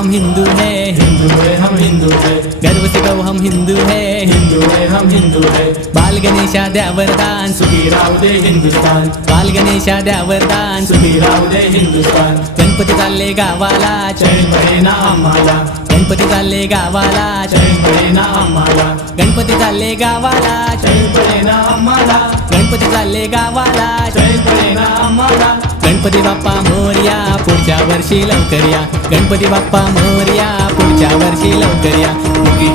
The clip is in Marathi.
हम हिंदू है, हिंदू है हम हिंदू है, गर्व से कहो हम हिंदू है, हिंदू है हम हिंदू है, बाल गणेशा द्या वरदान, सुखी राहू दे हिंदुस्तान, बाल गणेशा द्या वरदान, सुखी राहू दे हिंदुस्तान. गणपती चालले गावाला, चैन पडेना आम्हाला, गणपती चालले गावाला, चैन पडेना आम्हाला, गणपती चालले गावाला, चैन पडेना आम्हाला, गणपती चालले गावाला, चैन पडेना आम्हाला. गणपती बाप्पा मोरया, पुढच्या वर्षी लवकर या, गणपती बाप्पा मोरया, पुढच्या वर्षी लवकर या. मुकी